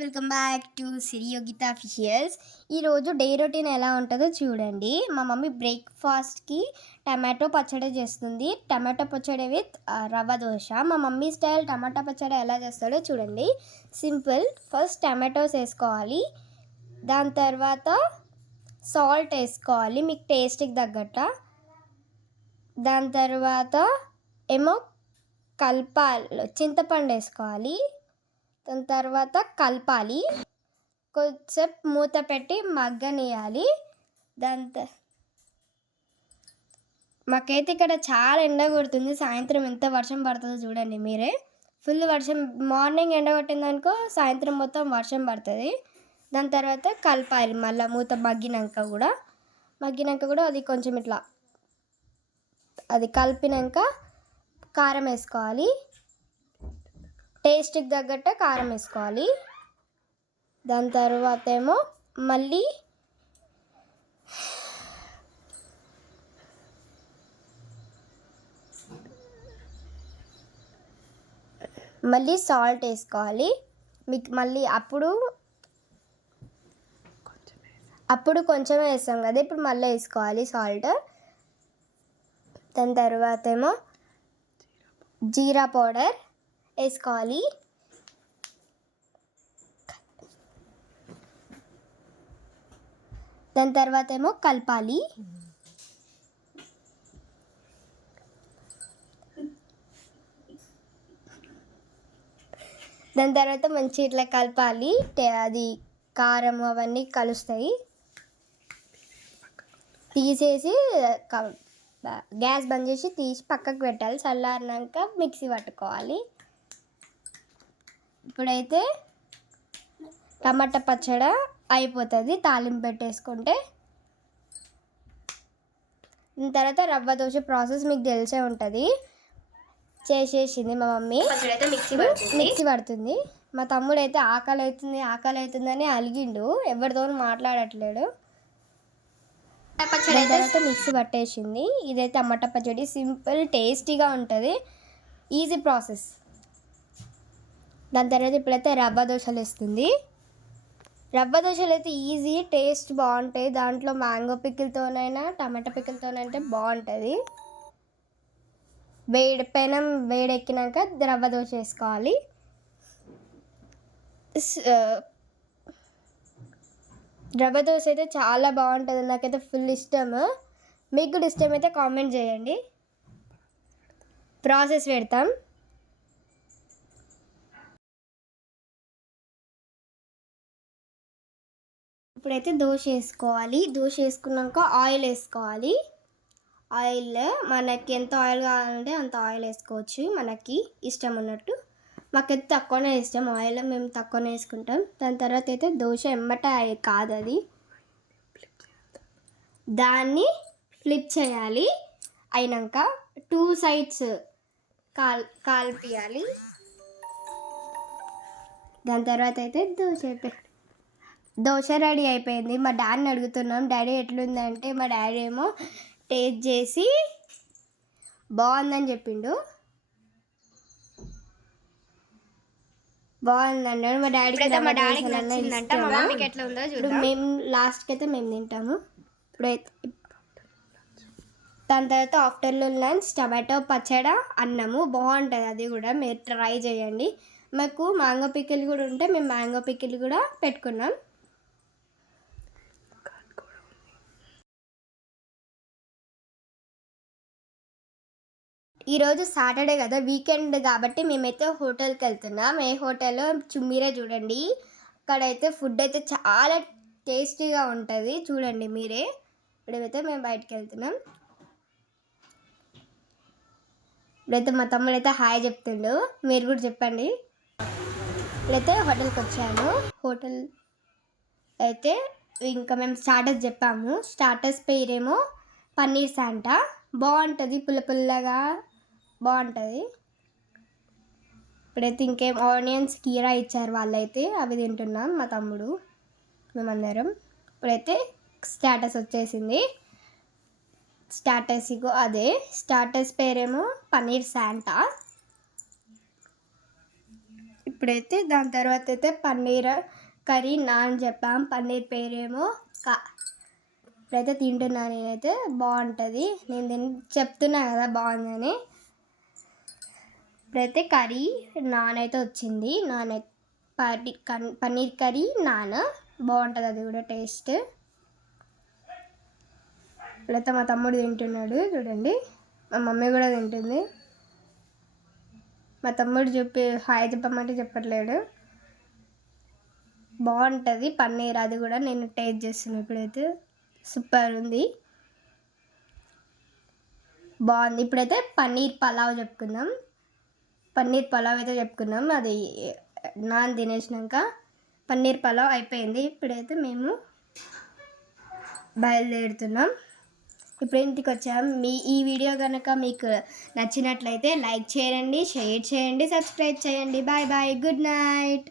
Welcome back to Siri Yogitha officials. ఈరోజు day routine ఎలా ఉంటుందో చూడండి. మా మమ్మీ బ్రేక్ఫాస్ట్కి టమాటో పచ్చడి చేస్తుంది. టమాటో పచ్చడి విత్ రవ్వ దోశ. మా మమ్మీ స్టైల్ టమాటా పచ్చడి ఎలా చేస్తాడో చూడండి. సింపుల్. ఫస్ట్ టమాటోస్ వేసుకోవాలి, దాని తర్వాత సాల్ట్ వేసుకోవాలి మీకు టేస్ట్కి తగ్గట్ట. దాని తర్వాత ఏమో చింతపండు వేసుకోవాలి. దాని తర్వాత కలపాలి, కొద్దిసేపు మూత పెట్టి మగ్గనియాలి. మాకైతే ఇక్కడ చాలా ఎండ కొడుతుంది. సాయంత్రం ఎంత వర్షం పడుతుందో చూడండి మీరే. ఫుల్ వర్షం. మార్నింగ్ ఎండ కొట్టిందనుకో సాయంత్రం మొత్తం వర్షం పడుతుంది. దాని తర్వాత కలపాలి మళ్ళీ మూత మగ్గినాక కూడా అది కొంచెం ఇట్లా అది కలిపినాక కారం వేసుకోవాలి. టేస్ట్కి తగ్గట్టు కారం వేసుకోవాలి. దాని తర్వాత ఏమో మళ్ళీ సాల్ట్ వేసుకోవాలి. మీకు మళ్ళీ అప్పుడు కొంచెం వేస్తాం కదా, ఇప్పుడు మళ్ళీ వేసుకోవాలి సాల్ట్. దాని తర్వాత ఏమో జీరా పౌడర్ వేసుకోవాలి. దాని తర్వాత ఏమో కలపాలి. దాని తర్వాత మంచి ఇట్లా కలపాలి. అది కారం అవన్నీ కలుస్తాయి. తీసేసి గ్యాస్ బంద్ చేసి తీసి పక్కకు పెట్టాలి. చల్లారినాక మిక్సీ పట్టుకోవాలి. ఇప్పుడైతే టమాటా పచ్చడి అయిపోతుంది తాలింపు పెట్టేసుకుంటే. దాని తర్వాత రవ్వ దోశ ప్రాసెస్ మీకు తెలిసే ఉంటుంది. చేసేసింది మా మమ్మీ. మిక్సీ పడుతుంది. మా తమ్ముడు అయితే ఆకలి అవుతుందని అలిగిండు, ఎవరితో మాట్లాడట్లేడు. తర్వాత మిక్సీ పట్టేసింది. ఇదైతే టమాటా పచ్చడి. సింపుల్, టేస్టీగా ఉంటుంది, ఈజీ ప్రాసెస్. దాని తర్వాత ఇప్పుడైతే రవ్వ దోశలు వేస్తుంది. రవ్వ దోశలు అయితే ఈజీ, టేస్ట్ బాగుంటాయి. దాంట్లో మ్యాంగో పికిల్తోనైనా టమాటా పికిల్తోనైతే బాగుంటుంది. పెనం వేడెక్కినాక రవ్వ దోశ వేసుకోవాలి. రవ్వ దోశ అయితే చాలా బాగుంటుంది, నాకైతే ఫుల్ ఇష్టము. మీకు కూడా ఇష్టమైతే కామెంట్ చేయండి. ప్రాసెస్ పెడతాం. ఇప్పుడైతే దోశ వేసుకోవాలి. దోశ వేసుకున్నాక ఆయిల్ వేసుకోవాలి. ఆయిల్ మనకి ఎంత ఆయిల్ కావాలంటే అంత ఆయిల్ వేసుకోవచ్చు, మనకి ఇష్టం ఉన్నట్టు. మాకైతే తక్కువనే ఇష్టం ఆయిల్, మేము తక్కువనే వేసుకుంటాం. దాని తర్వాత అయితే దోశ కాదు, అది దాన్ని ఫ్లిప్ చేయాలి. అయినాక 2 సైడ్స్ కాల్పియాలి. దాని తర్వాత అయితే దోశ రెడీ అయిపోయింది. మా డాడీని అడుగుతున్నాం, డాడీ ఎట్లుందంటే మా డాడీ ఏమో టేస్ట్ చేసి బాగుందని చెప్పిండు. బాగుందన్నాడు మా డాడీకి. ఎట్లా ఉందో ఇప్పుడు మేము లాస్ట్కి అయితే మేము తింటాము. ఇప్పుడైతే దాని తర్వాత ఆఫ్టర్నూన్ లంచ్ టమాటో పచ్చడి, అన్నము. బాగుంటుంది, అది కూడా మీరు ట్రై చేయండి. మాకు మ్యాంగో పికిల్ కూడా ఉంటే మేము మ్యాంగో పికిల్ కూడా పెట్టుకున్నాం. ఈరోజు సాటర్డే కదా, వీకెండ్ కాబట్టి మేమైతే హోటల్కి వెళ్తున్నాం. ఏ హోటల్లో మీరే చూడండి. అక్కడైతే ఫుడ్ అయితే చాలా టేస్టీగా ఉంటుంది, చూడండి మీరే. ఇప్పుడైతే మేము బయటకు వెళ్తున్నాం. ఇప్పుడైతే మా తమ్ముడు అయితే హాయ్ చెప్తుండు, మీరు కూడా చెప్పండి. ఇప్పుడైతే హోటల్కి వచ్చాను. హోటల్ అయితే ఇంకా మేము స్టార్టర్స్ చెప్పాము. స్టార్టర్స్ పేరేమో పన్నీర్ శాంటా. బాగుంటుంది, పుల్లగా బాగుంటుంది. ఇప్పుడైతే ఇంకేం ఆనియన్స్ కీరా ఇచ్చారు వాళ్ళైతే, అవి తింటున్నాం మా తమ్ముడు మేమందరం. ఇప్పుడైతే స్టార్టర్స్ వచ్చేసింది. స్టార్టర్స్ అదే స్టార్టర్స్ పేరేమో పన్నీర్ శాంటా. ఇప్పుడైతే దాని తర్వాత అయితే పన్నీర్ కర్రీ నాన్ చెప్పాం. పన్నీర్ పేరేమో ఇప్పుడైతే తింటున్నా నేనైతే. బాగుంటుంది, నేను చెప్తున్నా కదా బాగుందని. ఇప్పుడైతే కర్రీ నాన్ అయితే వచ్చింది. పన్నీర్ కర్రీ నాన్ బాగుంటుంది, అది కూడా టేస్ట్. ఇప్పుడైతే మా తమ్ముడు తింటున్నాడు చూడండి, మా మమ్మీ కూడా తింటుంది. మా తమ్ముడు హాయ్ చెప్పమంటే చెప్పట్లేడు. బాగుంటుంది పన్నీర్, అది కూడా నేను టేస్ట్ చేస్తున్నాను ఇప్పుడైతే. సూపర్ ఉంది, బాగుంది. ఇప్పుడైతే పన్నీర్ పలావ్ చెప్పుకుందాం. పన్నీర్ పలావ్ అయితే చెప్పుకున్నాం, అది నాన్ తినేసినాక పన్నీర్ పలావ్ అయిపోయింది. ఇప్పుడైతే మేము బయలుదేరుతున్నాం. ఇప్పుడు ఇంటికి వచ్చాం. ఈ వీడియో కనుక మీకు నచ్చినట్లయితే లైక్ చేయండి, షేర్ చేయండి, సబ్స్క్రైబ్ చేయండి. Bye bye, good night.